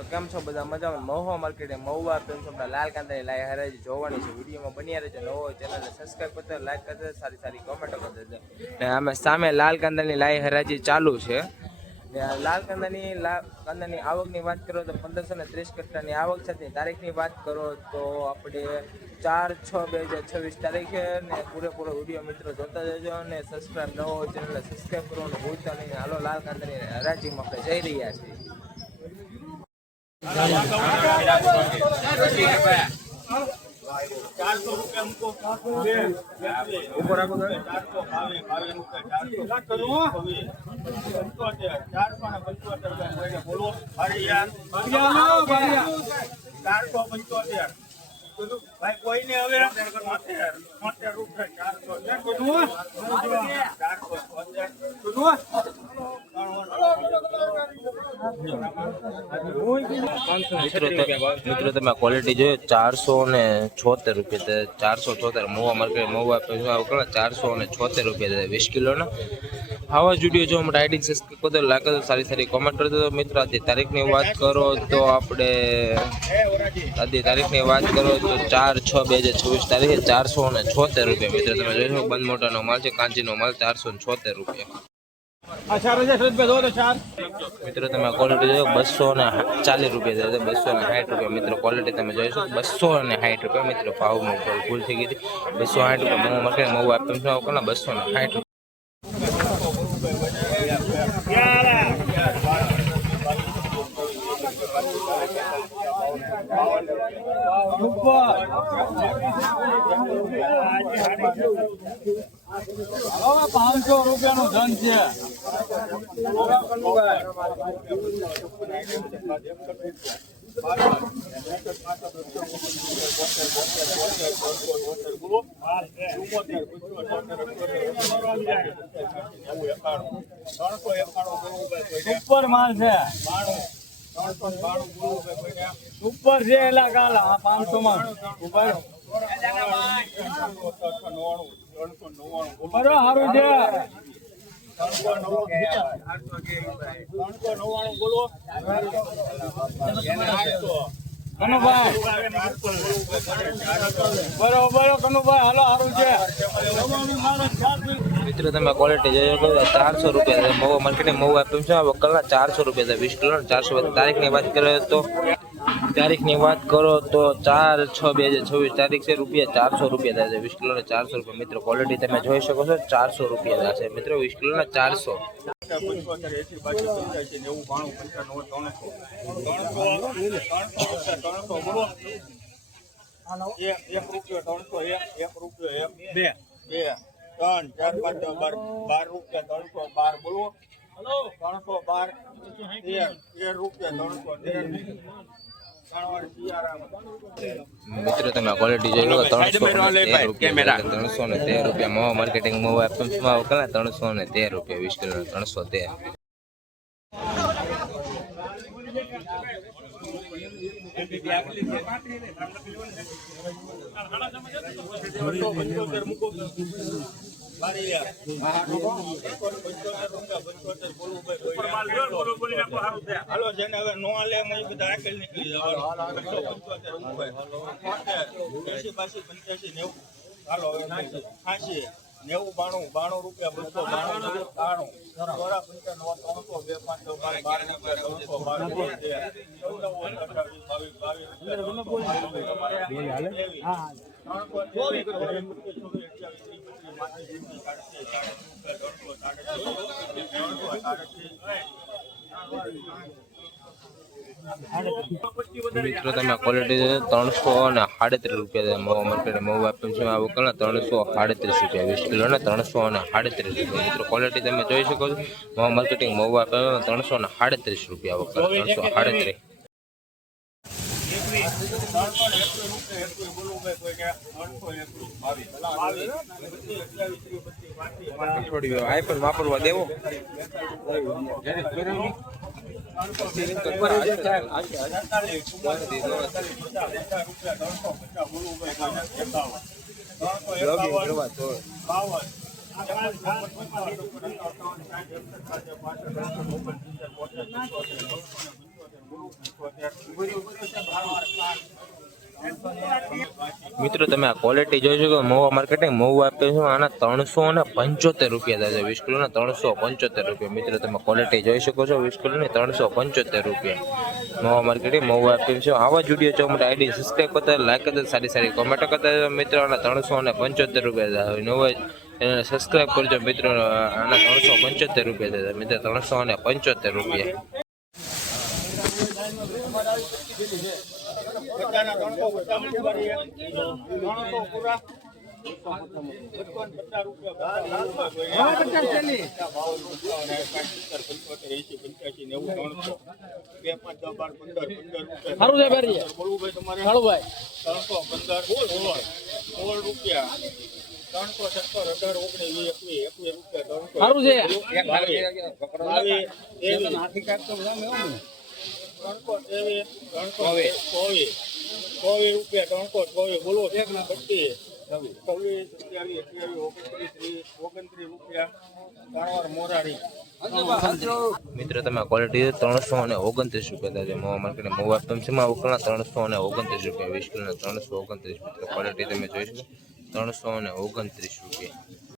તો કેમ છો બધા મજામાં? મહુવા માર્કેટે મહુવા પેન્સોપના લાલ કાંદાની લાઈ હરાજી જોવાની છે. વિડીયોમાં બન્યા રહેજો. નવો ચેનલને સબસ્ક્રાઈબ કરજો, લાઈક કરજો, સારી કોમેન્ટો કરી દેજો. ને આમે સામે લાલ કાંદાની લાઈ હરાજી ચાલુ છે. લાલ કાંદાની આવકની વાત કરો તો 1530 કટ્ટાની આવક છે. તારીખની વાત કરો તો આપણે 4/6/2026 તારીખે ને પૂરેપૂરો વિડીયો મિત્રો જોતા જજો અને સબસ્ક્રાઈબ ન હોય ચેનલને સબસ્ક્રાઈબ કરવાનું ભૂલતા નહીં. હાલો લાલ કાંદાની હરાજીમાં આપણે જઈ રહ્યા છીએ. 400 રૂપિયા મૂકો ઉપર રાખો 475 બોલો 475 ભાઈ કોઈને હવે 70 રૂપિયા 400 મિત્રો તમે ક્વોલિટી જોયો 476 રૂપિયા 476 મહુવા માર્કેટ મહુવા 476 રૂપિયા 20 કિલોના આવા જ વિડીયો જો માટે આઈડી સબસ્ક્રાઇબ કરો, લાઈક કરો, સારી કોમેન્ટ કરી દો. મિત્રો આજે તારીખની વાત કરો તો આપણે તારીખની વાત કરો તો 4/6/2026 તારીખે 476 રૂપિયા. મિત્રો તમે જોઈ શકો બંધ મોટાનો માલ છે, કાંચીનો માલ 476 રૂપિયા. મિત્રો તમે ક્વોલિટી જોયો 240 રૂપિયા 260 રૂપિયા. મિત્રો ક્વોલિટી તમે જોઈ શકો 260 રૂપિયા. મિત્રો ભાવમાં ભૂલ થઈ ગઈ હતી 260 રૂપિયા મહુવા માર્કેટ મહુવા આપવાનું 260 500 રૂપિયાનો ધન છે. ઉપર માલ છે ઉપર છે એલા કાલા 500 માં ઉપર ઉપર સારું છે 399 બોલો બરોબર કનુભાઈ હાલો સારું છે. મિત્રો તમે ક્વોલિટી જોઈ શકો 400 રૂપિયા મહુવા માર્કેટ મહુવા આપવાનું છે. વકલના 400 રૂપિયા 20 કિલો 400. તારીખની વાત કરો તો 4/6/2026 તારીખ છે. રૂપિયા 400 રૂપિયા 20 કિલો 400 રૂપિયા. મિત્રો ક્વોલિટી તમે જોઈ શકો છો 400 રૂપિયા છે. મિત્રો 20 કિલો 400. 312 બોલો 312 રૂપિયા 313 મિત્રો તમે ક્વોલિટી જોઈ લો 313 રૂપિયા મહુવા માર્કેટિંગ મહુવા એપમાં વકલના 313 રૂપિયા 20 કિલો 313. હાલો જેને હવે નો લે બધા આકેલ નીકળી જવાનું 85 હાલો હવે 80 90 92 રૂપિયા 252 મિત્રો તમે ક્વોલિટી 337 રૂપિયા મહુવા માર્કેટ મહુવા આપવાનું છે. આ વકલના 337 રૂપિયા 20 કિલો 337 રૂપિયા. મિત્રો ક્વોલિટી તમે જોઈ શકો છો મહુવા માર્કેટિંગ મહુવા આપવાનું 337 રૂપિયા વકલ 337. આઈફોન વાપરવા દેવો મિત્રો તમે આ ક્વોલિટી જોઈ શકો મહુવા માર્કેટિંગ મહુવા આપે છે આના 375 રૂપિયા થાય છે 20 કિલોના 375 રૂપિયા. મિત્રો તમે ક્વોલિટી જોઈ શકો છો 20 કિલોની 375 રૂપિયા મહુવા માર્કેટિંગ મહુવા આપે છે. આવા જ વિડીયો જોવા માટે આઈડી સબસ્ક્રાઈબ કરતા લાઈક કરતા સારી સારી કોમેન્ટ કરતા મિત્રો. આના 375 રૂપિયા થાય નવો એને સબસ્ક્રાઈબ કરજો મિત્રો. આના 375 રૂપિયા થાય મિત્રો 375 રૂપિયા. બધાના 350 વાળી 300 પૂરા 50 રૂપિયા 317 18 રૂપિયા બોલો 25 મિત્રો તમે ક્વોલિટી 329 રૂપિયા થાય છે મહુવા માર્કેટ મહુવા પંચમાં ઉકળના 329 રૂપિયા 20 કિલોના 329 મિત્રો ક્વોલિટી તમે જોઈ શકો 329 રૂપિયા.